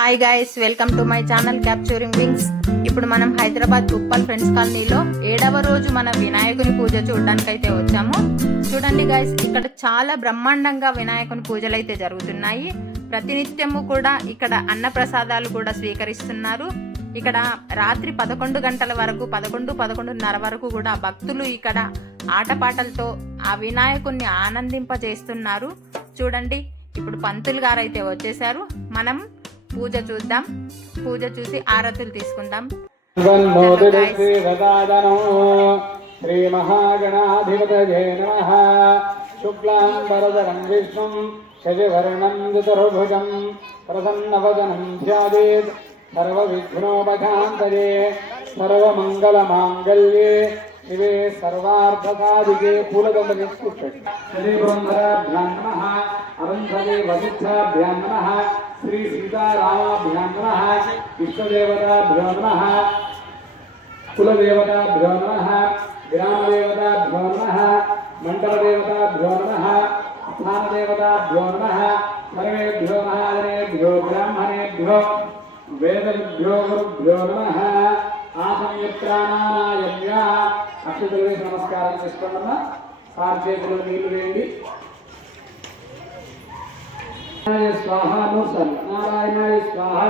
Hi guys, welcome to my channel capturing wings. ఇప్పుడు మనం Hyderabad Uppal friends కాలనీలో 7వ రోజు మన వినాయకుని పూజ చూడడానికి అయితే వచ్చాము. చూడండి గైస్, ఇక్కడ చాలా బ్రహ్మాండంగా వినాయకుని పూజలు అయితే జరుగుతున్నాయి. ప్రతినిత్యము కూడా ఇక్కడ అన్న ప్రసాదాలు కూడా స్వీకరిస్తున్నారు. ఇక్కడ రాత్రి 11 గంటల వరకు 11:30 వరకు కూడా భక్తులు ఇక్కడ ఆటపాటలతో ఆ వినాయకుణ్ణి ఆనందింపజేస్తున్నారు. చూడండి, ఇప్పుడు పంతులు గారు అయితే వచ్చేసారు. మనం పూజ చూద్దాం. పూజ చూసి ఆరతులు తీసుకుందాం. శ్రీ మహాగణాధిపతయే నమః. శుక్లాంబరధరం విష్ణుం శశివర్ణం చతుర్భుజం ప్రసన్నవదనం ధ్యాయేత్ సర్వవిఘ్నోపశాంతయే సర్వమంగళమాంగళ్యే శివే సర్వార్థసాధికే. పూలదండ తీసుకుంటాడు. శ్రీబ్రహ్మరాభ్యాం నమః. అరుంధతే వసిష్ఠాభ్యాం నమః. శ్రీ సీతారామాభ్యాం నమః. విశ్వదేవతాభ్యో నమః. కులదేవతాభ్యో నమః. గ్రామదేవతాభ్యో నమః. మండలదేవతాభ్యో నమః. స్థానదేవతాభ్యో నమః. సర్వేభ్యో మహాజనేభ్యో బ్రాహ్మణేభ్యో వేదభ్యో గురుభ్యో నమః. ఆసంయుక్తానాయమ్య. అక్షతలు వేసి నమస్కారం చేసుకోండమ్మా. సార్ చేతులు నీళ్లు వేయండి. స్వాహ నూసల్ నారాయణాయ స్వాహ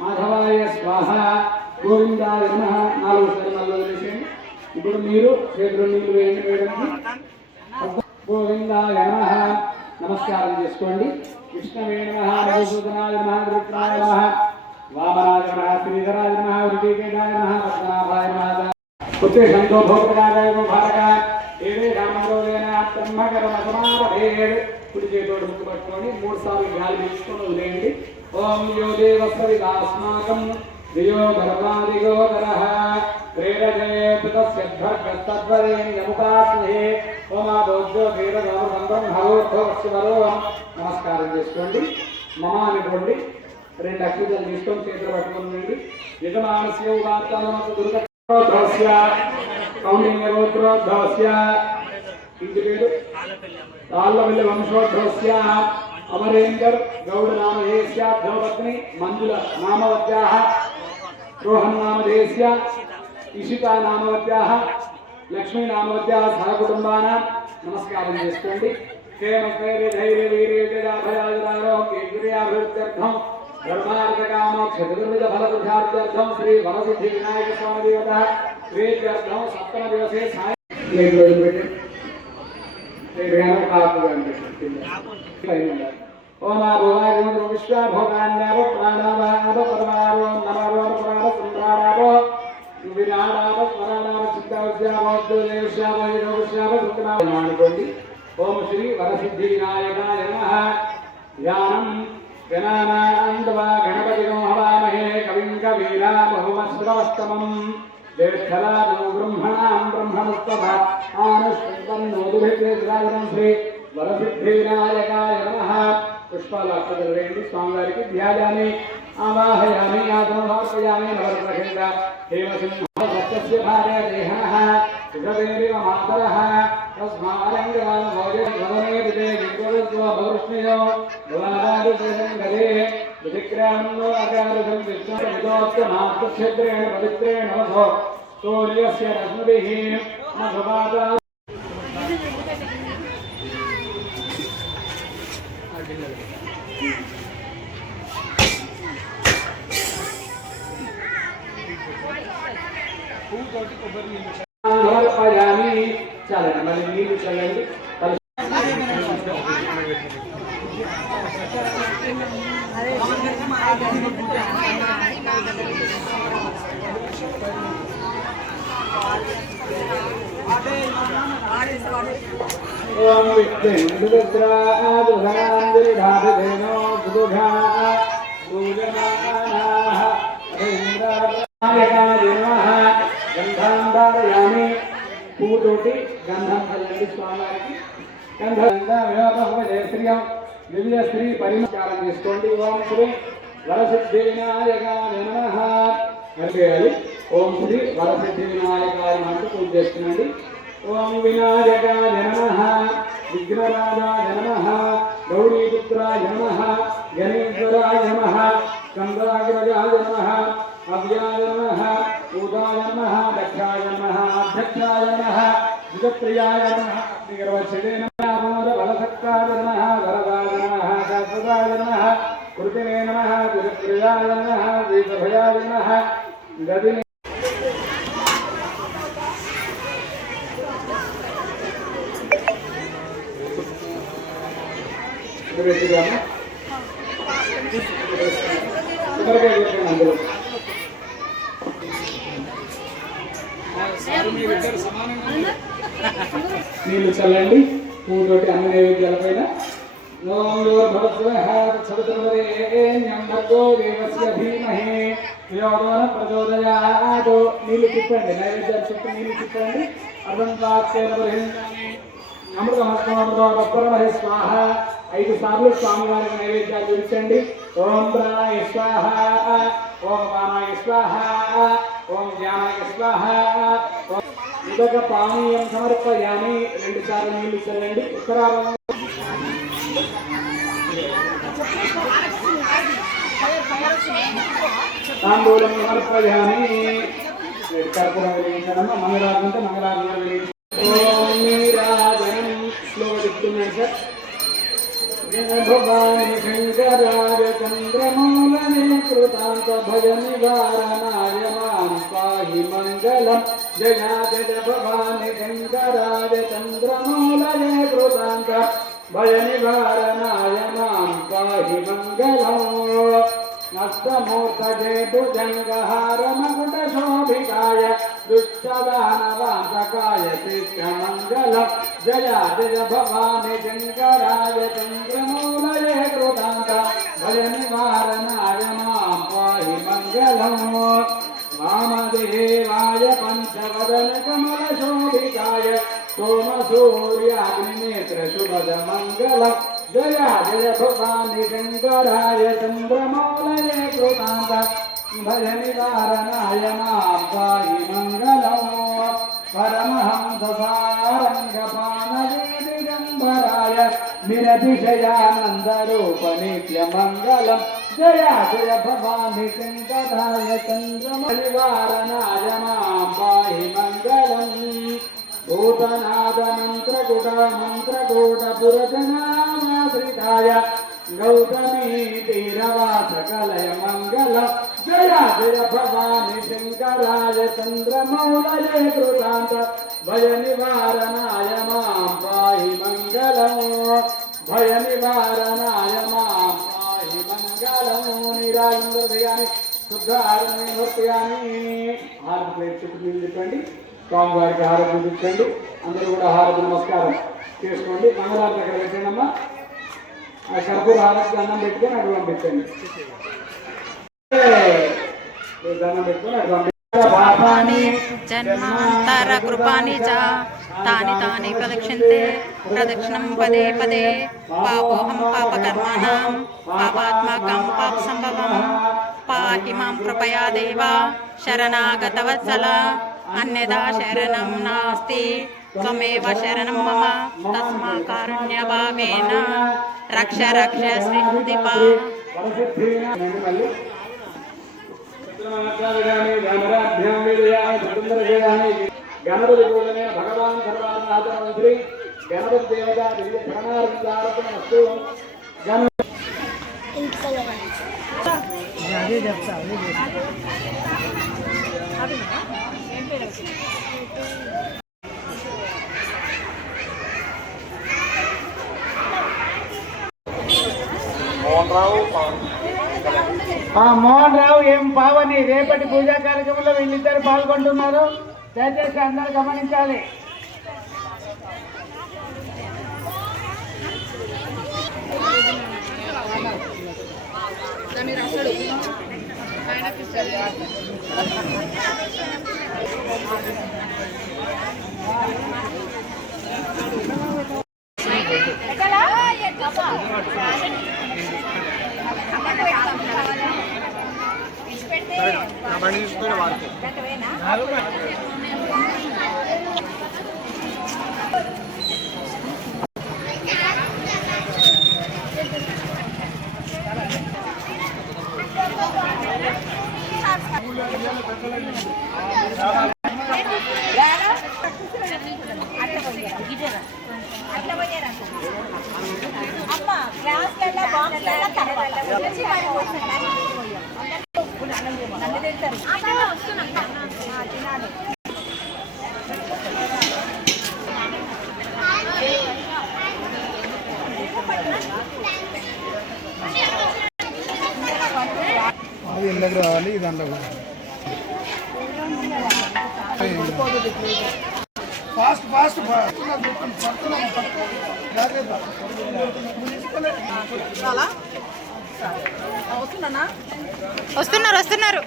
మాధవాయ స్వాహ గోవిందాయ నమః. 4 సార్లు వేసేయండి. ఇప్పుడు మీరు చేతులు నీళ్లు వేయండి. వేయడానికి గోవిందాయ నమః నమస్కారం చేసుకోండి. విష్ణవే నమః. మధుసూదనాయ నమః. రుద్రాయ నమః. వామనాయ నమః. శ్రీధరాయ నమః. ఋషికేశాయ నమః. పద్మనాభాయ నమః. ఉత్తే సంతోషోపకారాయ భారక ఏదే రామగోవేన బ్రహ్మకరమ సమారభేడ్. కుడి చేతోడు ముక్కు పట్టుకొని 3 సార్లు గాలి పీల్చుకొని వదిలేయండి. ఓం యో దేవస్సవిదాస్మాకం దియో గర్భాదిగోదరః ప్రేరజేత్ తస్య భర్గస్తద్వరేణ్యముపాస్మహే. ఓమాభోజ్యో ధీరగౌరవం హరోర్భవస్వరో. నమస్కారం చేసుకోండి. మమ అనుకోండి. 2 అక్షతలు తీసుకొని చేతులు పట్టుకోండి. యజమానస్య ఉదాత్తమస్తు దుర్గోద్భవస్య కౌండిన్యగోత్రోద్భవస్య. ఇంటి పేరు రాళ్ళవల్లి వంశోద్భవస్య అమరేందర్ గౌడ నామధేయస్య ధర్మపత్ని మంజుల నామవత్యాః రోహన్ నామధేయస్య ఇషితా నామవత్యాః లక్ష్మీ నామవత్యాః సహకుటుంబానాం. నమస్కారం చేసుకోండి. క్షేమ స్థైర్య ధైర్య వీర్య జయాభయాభివృద్ధ్యర్థం ధర్మార్థకామోక్ష చతుర్విధ ఫలపురుషార్థం శ్రీ వరసిద్ధి వినాయక స్వామి దేవత ప్రీత్యర్థం 7వ దివసే సాయం ఓం ఆభోగాయ విశ్వభోగాన్యావ ప్రాణావావ పరమారో నమరో పురాణ సంప్రాణావ విరాణావ స్మరణావ చిత్తావస్యావోద్యోగేశ్యావ యోగస్యావ సుఖనామ అనుకోండి. ఓం శ్రీ వరసిద్ధి వినాయకాయ నమః. ధ్యానం గణానాందవా గణపతిగో హవామహే కవిం కవీనామహుమశ్రవస్తమం జ్యేష్ఠరాజో బ్రహ్మణాం బ్రహ్మణస్పద ఆనుష్ఠితం శ్రీ వరసిద్ధి వినాయకాయ నమః. పుష్పాలు అక్షతలు వేయండి. స్వామివారికి ధ్యాయామి ఆవాహయామి ఆసనోపయామి. నవరత్నఖండ హేమసింహ సత్యస్య భార్య దేహః సుఖదేవ మాతరః తస్మారంగవాన్ భోజనే విదే విద్వద్వ భౌష్ణయో భవనాదాదిశం గదే విక్రామో అకారసం విష్ణు విదోత్త నాస్త్క్షేత్రేణ పవిత్రేణ నమః సూర్యస్య రశ్మిభిః నభవాదా. చాలండి, మళ్ళీ నీళ్లు చల్లండి. ఓం విష్ణురుద్రాదుఘనాంజలిధాభిధేనో బుధుఘా సూర్యనానాః ఇంద్రాయ నమః. గంధాం ధారయామి. పూతోటి గంధం చల్లండి స్వామివారికి. గంధం దివ్య శ్రీ పరిమళం చేసుకోండి. ఓం శ్రీ వరసిద్ధి వినాయకాయ నమః నడిపేయాలి. ఓం శ్రీ వరసిద్ధి వినాయకాయ అంటూ పూజ చేస్తున్నాండి. ఓం వినాయకాయ నమః. విఘ్నరాజాయ నమః. గౌరీపుత్రాయ నమః. గణేశ్వరాయ నమః. चंद्राग्रजाय नमः अव्याय नमः ऊदाय नमः दक्षाय नमः अध्यक्षाय नमः विजप्रियाय नमः अग्निगर्वच्छिदे नमः बलसक्ताय नमः वरदाय नमः शाश्वताय नमः कृतिने नमः विजप्रियाय नमः वीरभयाय नमः गदिने నీళ్ళు చల్లండి పూతోటి అన్ని నైవేద్యాల పైన నీళ్ళు తిప్పండి నైవేద్యాలు చెప్పి నీళ్ళు తిప్పండి అర్థం అమృతమస్తమృతమహే స్వాహ 5 సార్లు స్వామివారికి నైవేద్యాలు చూపించండి. ఓం ప్రాణాయ స్వాహ, ఓం వామాయ స్వాహ, ఓం జ్ఞానాయ స్వాహ. ఉదక పానీయం సమర్పయామి. 2 సార్లు నీళ్లు చల్లండి. ఉత్తరాభం తాంబూలం సమర్పయామి. కర్పూరం వెలిగించడమ్మా. మంగళారతి మంగళారతి వెలిగించండి. ఓం నీరాజనం. స్లో చెప్తున్నాను సార్. భవాని శంకరాయ చంద్రమౌళనే కృతాంత భయ నివారణాయ మాం పాహి మంగళం. జయ జయ భవాని శంకరాయ చంద్రమౌళనే కృతాంత భయ నివారణాయ మాం పాహి మంగళం. నష్టమూర్తజే భుజంగహార మకుట శోభికాయ దుష్టదానవాంతకాయ కృష్ణమంగళం. జయ జయ భవాని శంకరాయ చంద్రమౌళయే కృతాంత భయ నివారణాయ మాం పాహి మంగళం. వామదేవాయ పంచవదన కమల శోభికాయ సోమసూర్యాగ్నినేత్ర శుభద మంగళం. జయ జయ భవాని శంకరాయ చంద్రమౌళయే కృతాంత భయ నివారణాయ మాం పాహి మంగళం. పరమహంస సారంగపానవే దిగంబరాయ నిరతిశయానంద రూప నిత్య మంగళం. జయ జయ భవాని శంకరాయ చంద్రమౌళ నివారణాయ మాం పాహి మంగళం. భూతనాద మంత్రకూట పురజనాశ్రితాయ గౌతమీ తీరవాస కలయ మంగళం. జయ జయ భవాని శంకరాయ చంద్రమౌళయే కృతాంత భయ నివారణాయ మాం పాహి మంగళం. భయ నివారణాయ మాం పాహి మంగళం. నిరాజంద్రయాని శుద్ధారణి భర్తయాని. హారతి ప్లేట్ చుట్టూ నీళ్ళు చెప్పండి. స్వామివారికి హారతి చూపించండి. అందరూ కూడా హారతి నమస్కారం చేసుకోండి. మంగళారతి దగ్గర పెట్టండి అమ్మా. ఆ కర్పూర హారతి దండం పెట్టుకొని అటు పంపించండి. దండం పెట్టుకొని అటు పంపించండి. జన్మాంతర కృపాని చ తాని తాని ప్రదక్షిణతే ప్రదక్షిణం పదే పదే. పాపోహం పాపకర్మాణం పాపాత్మకం పాప సంభవం. పాహి మాం కృపయా దేవా శరణాగతవత్సల. అన్యదా శరణం నాస్తి త్వమేవ శరణం మమ. తస్మా కారుణ్యభావేన రక్ష రక్ష శ్రీదీప. గణపతి పూజనే భగవాన్ సర్వానాథమంత్రి గణపతి దేవత దివ్య ప్రణారందారమస్తు. మోహన్ రావు ఏం పావని రేపటి పూజా కార్యక్రమంలో వీళ్ళిద్దరు పాల్గొంటున్నారు. దయచేసి అందరూ గమనించాలి. అది ఎందుకు రావాలి దాంట్లో ఫాస్ట్ ఫాస్ట్ వస్తున్నారు వస్తున్నారు.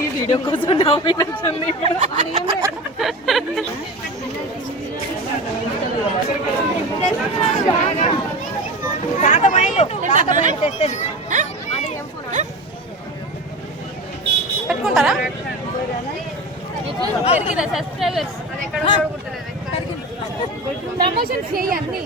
ఈ వీడియో కోసం నవ్వుతుంది. పెట్టుకుంటారా? సబ్స్క్రైబర్స్ ప్రమోషన్ చేయి అన్ని.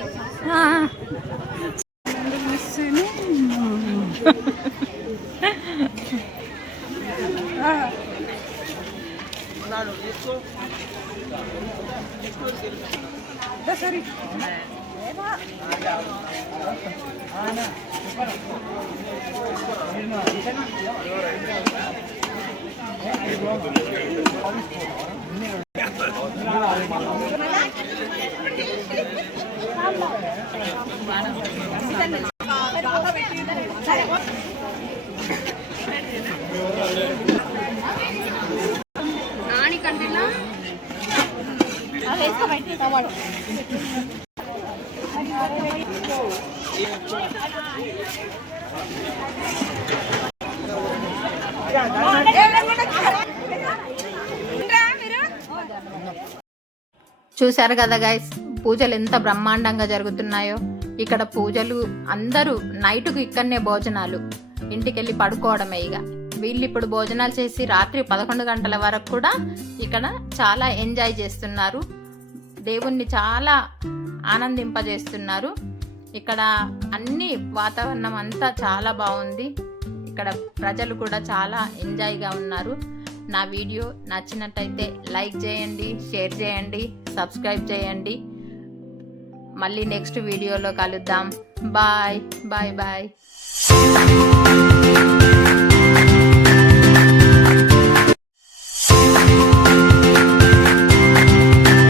చూశారు కదా గైస్, పూజలు ఎంత బ్రహ్మాండంగా జరుగుతున్నాయో. ఇక్కడ పూజలు అందరూ నైట్కు ఇక్కడనే భోజనాలు, ఇంటికెళ్ళి పడుకోవడమే. ఇక వీళ్ళు ఇప్పుడు భోజనాలు చేసి రాత్రి 11 గంటల వరకు కూడా ఇక్కడ చాలా ఎంజాయ్ చేస్తున్నారు. దేవుణ్ణి చాలా ఆనందింపజేస్తున్నారు. ఇక్కడ అన్ని వాతావరణం అంతా చాలా బాగుంది. ఇక్కడ ప్రజలు కూడా చాలా ఎంజాయ్గా ఉన్నారు. నా వీడియో నచ్చినట్టయితే లైక్ చేయండి, షేర్ చేయండి, సబ్స్క్రైబ్ చేయండి. మళ్ళీ నెక్స్ట్ వీడియోలో కలుద్దాం. Bye bye bye.